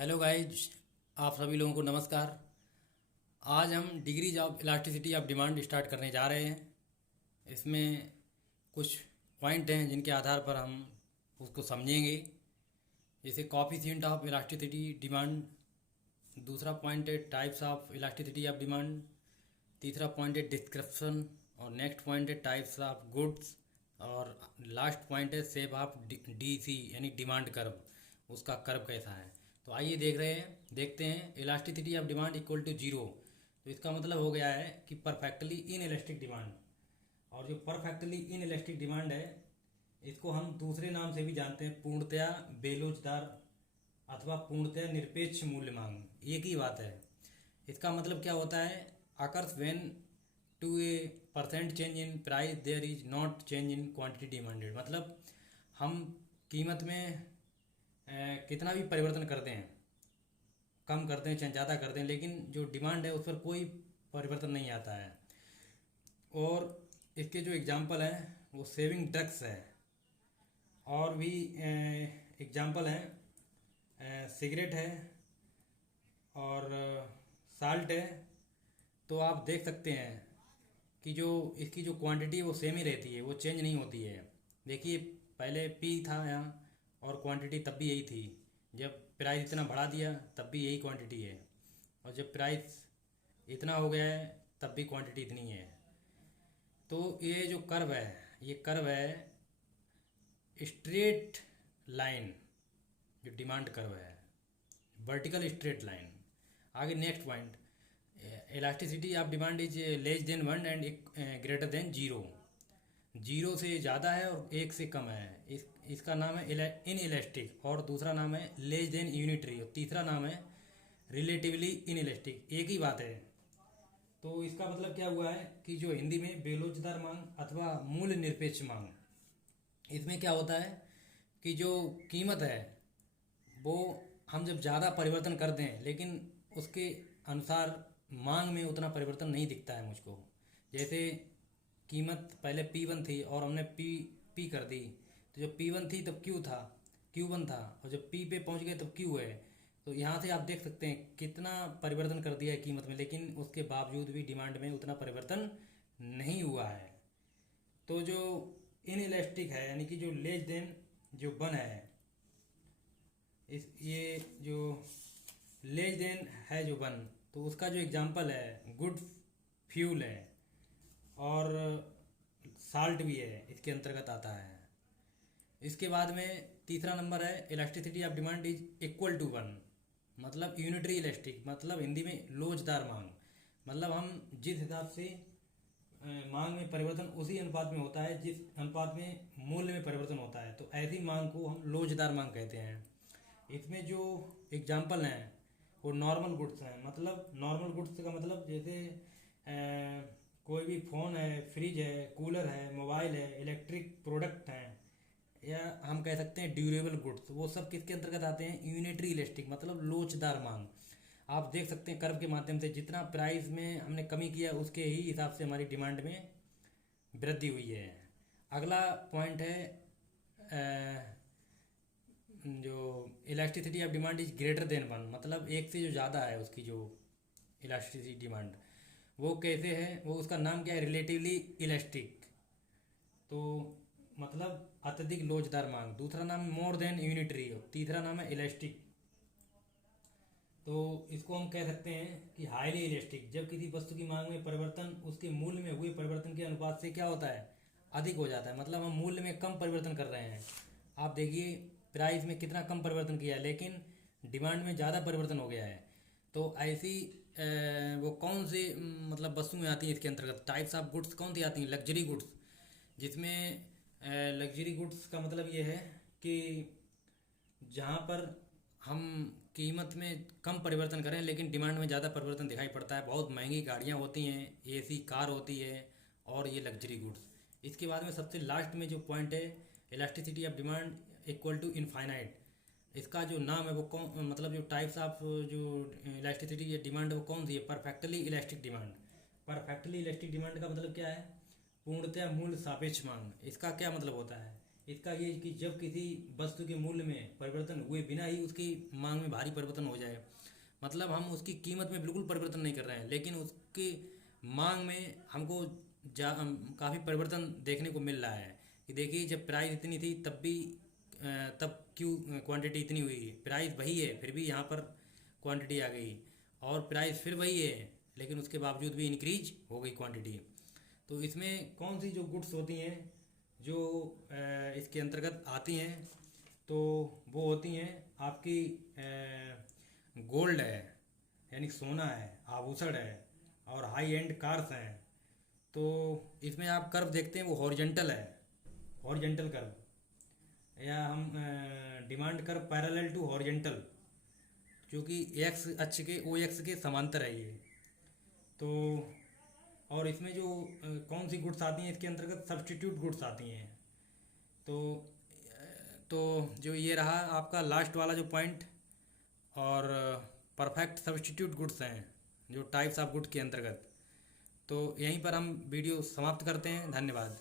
Hello guys, आप सभी लोगों को नमस्कार। आज हम degrees of elasticity of demand start करने जा रहे हैं। इसमें कुछ पॉइंट हैं जिनके आधार पर हम उसको समझेंगे, जैसे कॉफिशिएंट ऑफ इलास्टिसिटी डिमांड। दूसरा पॉइंट है types of elasticity of demand. तीसरा पॉइंट है डिस्क्रिप्शन। और नेक्स्ट पॉइंट है टाइप्स ऑफ गुड्स। और लास्ट पॉइंट है शेप ऑफ डी सी यानी डिमांड कर्व, उसका कर्व कैसा है। तो आइए देखते हैं elasticity of demand equal to zero. तो इसका मतलब हो गया है कि परफेक्टली इन इलास्टिक डिमांड। और जो परफेक्टली इन इलास्टिक डिमांड है, इसको हम दूसरे नाम से भी जानते हैं, पूर्णतया बेलोचदार अथवा पूर्णतया निरपेक्ष मूल्य मांग, एक ही बात है। इसका मतलब क्या होता है, occurs when to a percent change in price there is not change in quantity demanded. मतलब हम कीमत में कितना भी परिवर्तन करते हैं, कम करते हैं चाहे ज़्यादा करते हैं, लेकिन जो डिमांड है उस पर कोई परिवर्तन नहीं आता है। और इसके जो एग्जांपल हैं वो सेविंग ड्रग्स है, और भी एग्जांपल हैं, सिगरेट है और साल्ट है। तो आप देख सकते हैं कि जो इसकी जो क्वांटिटी है वो सेम ही रहती है, वो चेंज नहीं होती है। देखिए, पहले पी था यहाँ और क्वांटिटी तब भी यही थी। जब प्राइस इतना बढ़ा दिया तब भी यही क्वांटिटी है, और जब प्राइस इतना हो गया है तब भी क्वांटिटी इतनी है। तो ये जो कर्व है, ये कर्व है स्ट्रेट लाइन, जो डिमांड कर्व है, वर्टिकल स्ट्रेट लाइन। आगे next point, elasticity of demand is less than one and greater than zero. Zero से ज़्यादा है और एक से कम है, इसका नाम है इन इलास्टिक। और दूसरा नाम है लेस देन यूनिटरी, और तीसरा नाम है रिलेटिवली इन इलास्टिक, एक ही बात है। तो इसका मतलब क्या हुआ है कि जो हिंदी में बेलोचदार मांग अथवा मूल्य निरपेक्ष मांग, इसमें क्या होता है कि जो कीमत है वो हम जब ज़्यादा परिवर्तन कर दें, लेकिन उसके अनुसार मांग में उतना परिवर्तन नहीं दिखता है मुझको। जैसे कीमत पहले P1 थी और हमने P कर दी, तो जब P1 थी तब Q1 था, और जब P पे पहुंच गए तब Q है। तो यहाँ से आप देख सकते हैं कितना परिवर्तन कर दिया है कीमत में, लेकिन उसके बावजूद भी डिमांड में उतना परिवर्तन नहीं हुआ है। तो जो इन इलास्टिक है, यानी कि जो लेस देन जो वन है, इस ये जो लेस देन है जो वन, तो उसका जो एग्जांपल है गुड फ्यूल है, और साल्ट भी है, इसके अंतर्गत आता है। इसके बाद में तीसरा नंबर है elasticity of demand is equal to one, मतलब यूनिटरी इलास्टिक, मतलब हिंदी में लोचदार मांग। मतलब हम जिस हिसाब से मांग में परिवर्तन उसी अनुपात में होता है जिस अनुपात में मूल्य में परिवर्तन होता है, तो ऐसी मांग को हम लोचदार मांग कहते हैं। इसमें जो एग्जाम्पल हैं वो नॉर्मल गुड्स हैं। मतलब नॉर्मल गुड्स का मतलब जैसे कोई भी फ़ोन है, फ्रिज है, कूलर है, मोबाइल है, इलेक्ट्रिक प्रोडक्ट हैं, या हम कह सकते हैं ड्यूरेबल गुड्स, वो सब किसके अंतर्गत आते हैं, यूनिटरी इलास्टिक, मतलब लोचदार मांग। आप देख सकते हैं कर्व के माध्यम से जितना प्राइस में हमने कमी किया उसके ही हिसाब से हमारी डिमांड में वृद्धि हुई है। अगला पॉइंट है जो elasticity of demand is greater than one, मतलब एक से जो ज़्यादा है उसकी जो इलास्टिसिटी डिमांड, वो कैसे है, वो उसका नाम क्या है, रिलेटिवली इलास्टिक। तो मतलब अत्यधिक लोचदार मांग। दूसरा नाम मोर देन यूनिटरी, तीसरा नाम है इलास्टिक। तो इसको हम कह सकते हैं कि हाईली इलास्टिक, जब किसी वस्तु की मांग में परिवर्तन उसके मूल्य में हुए परिवर्तन के अनुपात से क्या होता है, अधिक हो जाता है। मतलब हम मूल्य में कम परिवर्तन कर रहे हैं, आप देखिए प्राइस में कितना कम परिवर्तन किया है, लेकिन डिमांड में ज़्यादा परिवर्तन हो गया है। तो ऐसी वो कौन सी मतलब वस्तुएं आती हैं इसके अंतर्गत, टाइप्स ऑफ गुड्स कौन सी आती हैं, लग्जरी गुड्स। जिसमें लग्जरी गुड्स का मतलब ये है कि जहाँ पर हम कीमत में कम परिवर्तन करें लेकिन डिमांड में ज़्यादा परिवर्तन दिखाई पड़ता है। बहुत महंगी गाड़ियाँ होती हैं, एसी कार होती है, और ये लग्जरी गुड्स। इसके बाद में सबसे लास्ट में जो पॉइंट है elasticity of demand equal to infinite, इसका जो नाम है वो कौन, मतलब जो टाइप्स ऑफ जो इलास्टिसिटी डिमांड है वो कौन सी है, perfectly elastic demand. Perfectly elastic demand का मतलब क्या है, पूर्णतया मूल्य सापेक्ष मांग। इसका क्या मतलब होता है इसका ये कि जब किसी वस्तु के मूल्य में परिवर्तन हुए बिना ही उसकी मांग में भारी परिवर्तन हो जाए, मतलब हम उसकी कीमत में बिल्कुल परिवर्तन नहीं कर रहे हैं लेकिन उसकी मांग में हमको काफ़ी परिवर्तन देखने को मिल रहा है। कि देखिए जब प्राइस इतनी थी तब भी तब क्यों क्वांटिटी इतनी हुई, प्राइस वही है फिर भी यहाँ पर क्वांटिटी आ गई, और प्राइस फिर वही है लेकिन उसके बावजूद भी इंक्रीज हो गई क्वांटिटी। तो इसमें कौन सी जो गुड्स होती हैं जो इसके अंतर्गत आती हैं, तो वो होती हैं आपकी गोल्ड है यानी सोना है, आभूषण है, और हाई एंड कार्स हैं। तो इसमें आप कर्व देखते हैं वो हॉरिजेंटल है, हॉरिजेंटल कर्व, या हम demand curve parallel to horizontal, जो कि एक्स अक्ष के ओ एक्स के समांतर है ये। तो और इसमें जो कौन सी गुड्स आती हैं इसके अंतर्गत सब्स्टिट्यूट गुड्स आती हैं। तो तो जो ये रहा आपका लास्ट वाला जो पॉइंट, और परफेक्ट सब्स्टिट्यूट गुड्स हैं जो टाइप्स ऑफ गुड के अंतर्गत। तो यहीं पर हम वीडियो समाप्त करते हैं। धन्यवाद।